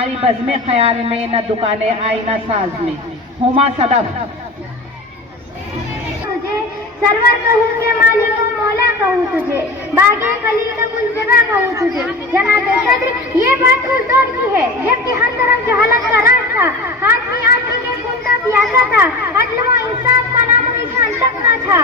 हमारी बज़्म ख्याल में, न दुकाने आईना साज में। हुमा सदफ तुझे सरवर कहूँ के मालिक को मौला कहूँ तुझे, बागे खलील कुल जगह कहूँ तुझे। जनाब सद्र, ये बात उस दौर की है जबकि हर तरफ जहालत का राज था, आदमी के खून का प्यासा था, अदल व इंसाफ का नाम निशान तक न था।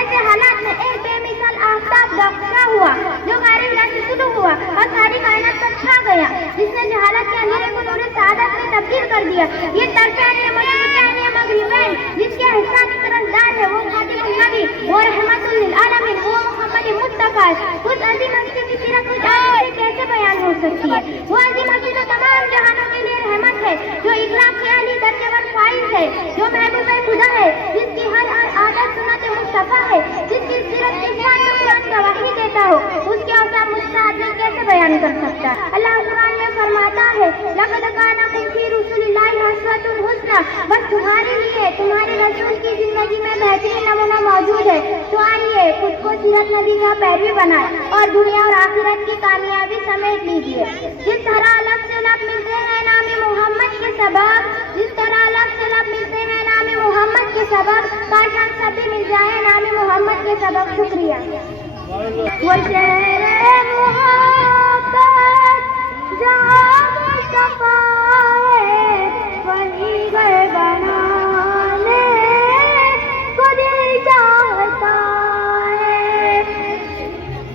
ऐसे हालात में एक बेमिसाल आफ्ताब बख्शा हुआ जो गारी से शुरू हुआ और सारी कायनात पर छा गया, जिसने जहालत के अंधेरे को नूर सआदत में तब्दील कर दिया। ये तरफानी मगरिबैन जिसके एहसान की तरफदार है वो खातिमुन नबी वो रहमतुल लिल आलमीन वो मोहम्मद मुस्तफा। उस अजीम हस्ती की सीरत कुछ आदमी से कैसे बयान हो सकती है? वो अजीम हस्ती तो तमाम जहानों के लिए रहमत है, जो इकराम के अली दर्जे पर फाइज है, जो महबूब खुदा है, जिसकी हर आदत सुन्नत मुस्तफा है, जिसकी सीरत की शान में कुरान गवाही देता हो, उसके औसाफ मुझसे आदमी कैसे बयान कर सकता? अल्लाह कुरान में फरमाता है, लक़द काना फी रसूलिल्लाहि उस्वतुन हुस्ना, बस तुम्हारे लिए तुम्हारे रसूल की जिंदगी में बेहतरीन नमूना मौजूद है। तो आइए खुद को सीरत नबी का पैरवी बनाए और दुनिया और आखिरत की कामयाबी समेट लीजिए। जिस तरह अलग से लब मिलते हैं नाम मोहम्मद के सबब, जिस तरह अलग से लब मिलते हैं नाम मोहम्मद के सबब, काश हम सब भी मिल जाए नाम मोहम्मद के सबब। शुक्रिया। वो शहर मोहब्बत जहाँ मुस्तफा है, वही घर बनाने को दिल चाहता है।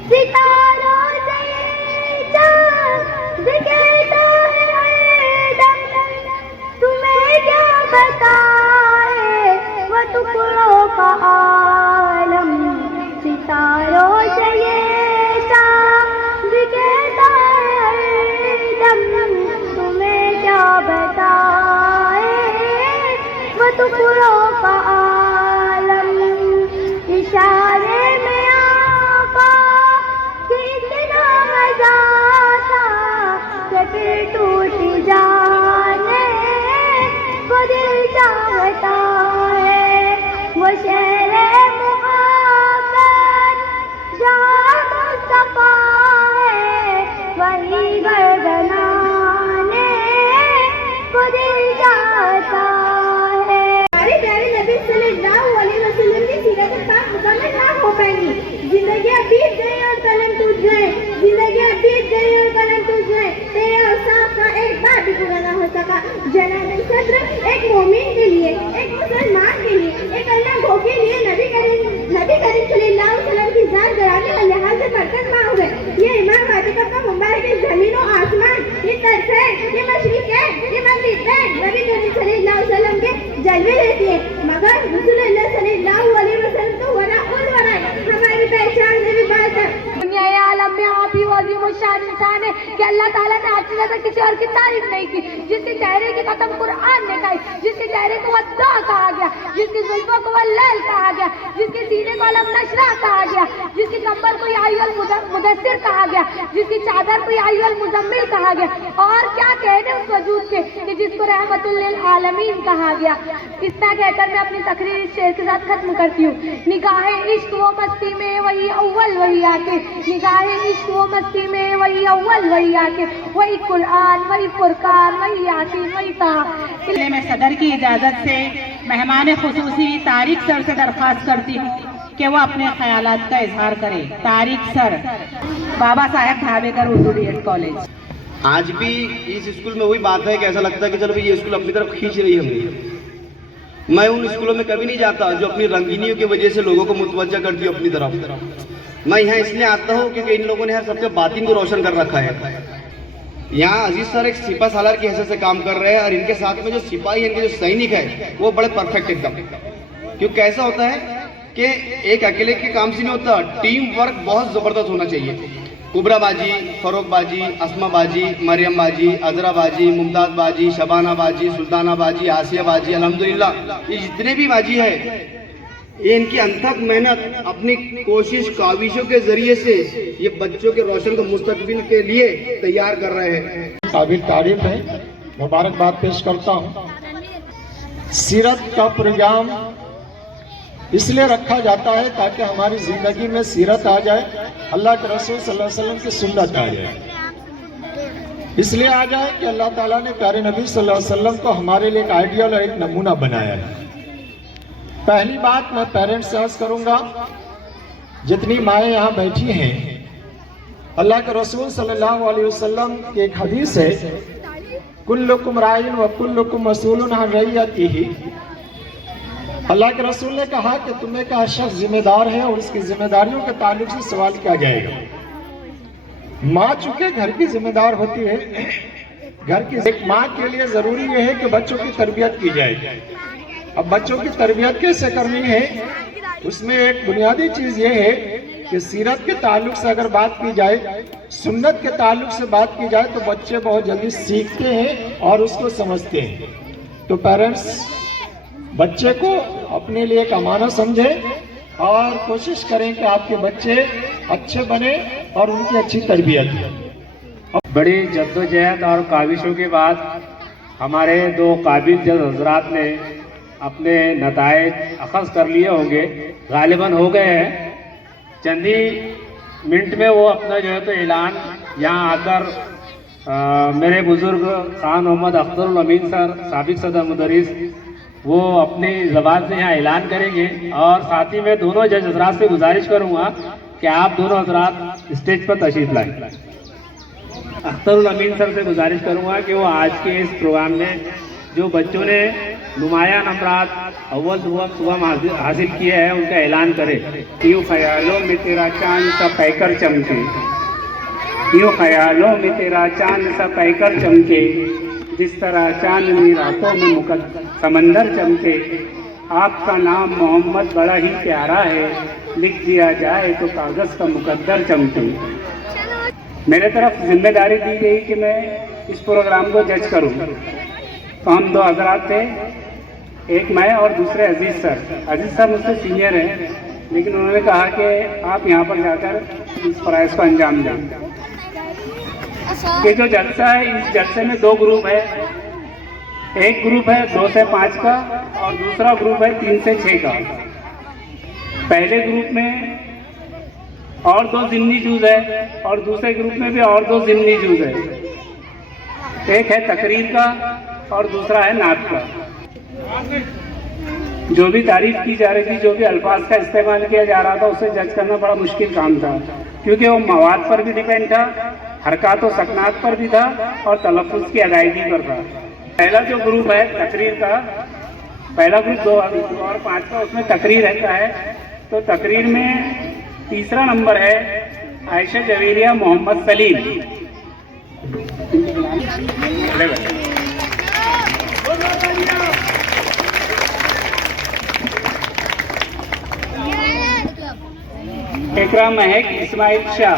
सितारों से चांद कहता है हरदम, तुम्हें क्या बताए वो टुकड़ों का आलम। सितारों से ये चांद कहता है हरदम, तुम्हें क्या बताए वो टुकड़ों का आलम। इशारे में आका कितना मजा था कि फिर टूट जाने को दिल चाहता है। वो शहर मोहब्बत जहाँ मुस्तफा है, वही घर बनाने को दिल चाहता है। हमारे प्यारे नबी सल्लल्लाहु अलैहि वसल्लम की सीरत पाक मुकम्मल ना हो पाएंगी। जिंदगी बीत गई और कलम टूट गए, जिंदगी बीत गई और कलम टूट गए, तेरे औसाफ का एक बार भी पूरा ना हो सका। जनाब सद्र, एक मोमिन के लिए, एक मुसलमान के लिए, एक अल्लाह गो के लिए नबी करीम सल्लल्लाहु अलैहि वसल्लम की जान गराने का लिहाज से बरकत माँ हुए। ये इमाम वाजिब का मुबारक है, जमीन और आसमान, ये तरफ है, ये मशरिक है, ये मगरिब है, नबी करीम सल्लल्लाहु अलैहि वसल्लम के जलवे रहती है। मगर रसूलुल्लाह सल्लल्लाहु अलैहि वसल्लम तो वरा उल वरा हमारी पहचान से भी बात है। दुनिया आलम में आप ही अजीम शान इंसान है कि अल्लाह ताला ने आपसे ज्यादा किसी और की तारीफ नहीं की, जिसके चेहरे की कसम कुरान ने खाई, जिसके चेहरे को वद्दा कहा गया, जिसकी जुल्फों को वल्लैल कहा गया, जिसके सीने को अलम नशरा कहा गया, जिसकी कंबल को यायुल मुदस्सिर कहा गया, जिसकी चादर को यायुल मुजम्मिल कहा गया, और क्या कहने उस वजूद के कि जिसको रहमतुल लिल आलमीन कहा गया। इतना कहकर मैं अपनी तकरीर इस शेर के साथ खत्म करती हूँ। निगाहे इश्क वो मस्ती में वही अव्वल वही आके, निगाहे इश्क वो मस्ती में वही अव्वल वही आके, वही कुरान वही फुरकान वही यासीन वही ताहा। मैं सदर की इजाज़त से मेहमान खुसूसी तारिक सर से दरख्वास्त करती हूँ कि वो अपने ख्यालात का इजहार करे। Tariq sir, Baba Saheb ढाबेकर Urdu BEd college. आज भी इस स्कूल में वही बात है कि ऐसा लगता है कि चलो भाई ये स्कूल अपनी तरफ खींच रही है हमें। मैं उन स्कूलों में कभी नहीं जाता जो अपनी रंगीनियों की वजह से लोगों को मुतवज्जा करती है अपनी तरफ। मैं यहाँ इसलिए आता हूँ क्योंकि इन लोगों ने हर सबके बातिन को रोशन कर रखा है। यहाँ अजीज सर एक सिपा सालार की हैसियत से काम कर रहे हैं और इनके साथ में जो सिपाही है, इनके जो सैनिक है वो बड़े परफेक्ट एकदम। क्योंकि कैसा होता है कि एक अकेले के काम से नहीं होता, टीम वर्क बहुत जबरदस्त होना चाहिए। कुबरा बाजी, फरोख बाजी, अस्मा बाजी, मरियम बाजी, अजरा बाजी, मुमताज बाजी, शबाना बाजी, सुल्ताना बाजी, आसिया बाजी, अल्हम्दुलिल्लाह ये जितने भी बाजी है ये इनकी अनथक मेहनत अपनी कोशिश काविशों के जरिए से ये बच्चों के रोशन को मुस्तकबिल के लिए तैयार कर रहे हैं। काबिल तारीफ है, मुबारकबाद पेश करता हूँ। सीरत का प्रोग्राम इसलिए रखा जाता है ताकि हमारी जिंदगी में सीरत आ जाए, अल्लाह के रसूल सल्लल्लाहु अलैहि वसल्लम की सुन्नत आ जाए। इसलिए आ जाए कि अल्लाह ताला ने प्यारे नबी सल्लल्लाहु अलैहि वसल्लम को हमारे लिए एक आइडियल और एक नमूना बनाया है। पहली बात मैं पेरेंट्स से अर्ज करूंगा, जितनी माएँ यहाँ बैठी हैं, अल्लाह के रसूल सल्लल्लाहु अलैहि वसल्लम की एक हदीस है, कुल्लुकुम राइन व कुल्लुकुम मसूलुन अन रइयतिही। अल्लाह के रसूल ने कहा कि तुम्हें का शख्स जिम्मेदार है और उसकी जिम्मेदारियों के ताल्लुक से सवाल किया जाएगा। माँ चूंकि घर की जिम्मेदार होती है, घर की एक माँ के लिए जरूरी यह है कि बच्चों की तरबियत की जाए। अब बच्चों की तरबियत कैसे करनी है, उसमें एक बुनियादी चीज ये है कि सीरत के ताल्लुक से अगर बात की जाए, सुन्नत के ताल्लुक से बात की जाए, तो बच्चे बहुत जल्दी सीखते हैं और उसको समझते हैं। तो पेरेंट्स बच्चे को अपने लिए एक अमानत समझें और कोशिश करें कि आपके बच्चे अच्छे बने और उनकी अच्छी तरबियत हो। बड़ी जद्दोजहद और काविशों के बाद हमारे दो काबिल जज हजरात ने अपने नताइज अखज़ कर लिए होंगे, गालिबन हो गए हैं। चंद ही मिनट में वो अपना जो है तो ऐलान यहाँ आकर मेरे बुजुर्ग खान मोहम्मद अख्तरुल अमीन सर, साबिक सदर मुदरिस, वो अपनी ज़बान से यहाँ ऐलान करेंगे। और साथ ही मैं दोनों जज हजरात से गुजारिश करूँगा कि आप दोनों हजरात स्टेज पर तशरीफ लाएं। अख्तरुल अमीन सर से गुजारिश करूँगा कि वो आज के इस प्रोग्राम में जो बच्चों ने नुमाया नंबरात अव्वल सुबह हासिल किए हैं उनका ऐलान करें। यूँ ख्यालों में तेरा चांद सा पैकर चमके, यूँ ख्यालों में तेरा चांद सा पैकर चमके, जिस तरह चांदनी रातों में समंदर चमके। आपका नाम मोहम्मद बड़ा ही प्यारा है, लिख दिया जाए तो कागज़ का मुकद्दर चमके। मेरे तरफ जिम्मेदारी दी गई कि मैं इस प्रोग्राम को जज करूं। तो हम दो हजरात थे, एक मैं और दूसरे अजीज़ सर। अजीज़ सर मुझसे सीनियर हैं, लेकिन उन्होंने कहा कि आप यहाँ पर जाकर इस प्राइज़ को अंजाम दें। ये जो जलसा है, इस जलसे में दो ग्रुप है। एक ग्रुप है 2 से 5 का और दूसरा ग्रुप है 3 से 6 का। पहले ग्रुप में और 2 ज़िमनी जूज़ है और दूसरे ग्रुप में भी और 2 ज़िमनी जूज़ है। एक है तकरीर का और दूसरा है नात का। जो भी तारीफ की जा रही थी, जो भी अल्फाज का इस्तेमाल किया जा रहा था, उसे जज करना बड़ा मुश्किल काम था, क्योंकि वो मवाद पर भी डिपेंड था, हरकत और सकनात पर भी था और तलफ़ुज़ की अदायगी पर था। पहला जो ग्रुप है तकरीर का, पहला ग्रुप 2 और 5 का, उसमें तकरीर रहता है। तो तकरीर में तीसरा नंबर है आयशा जवेरिया मोहम्मद सलीम। इकरा महक इस्माइल शाह।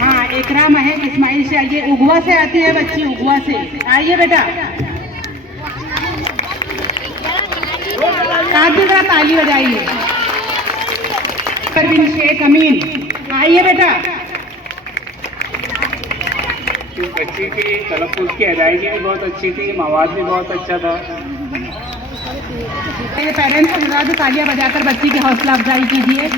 हाँ, इकरा महक इस्माइल शाह, ये उगवा से आती है बच्ची, उगवा से। आइए बेटा, आप भी जरा ताली बजाइए। परवीन शेख अमीन, आइए बेटा। इस बच्ची की तलफ़ुज़ की अदायगी भी बहुत अच्छी थी, मवाद भी बहुत अच्छा था। पेरेंट्स को जरा तालियां बजाकर बच्ची की हौसला अफजाई कीजिए।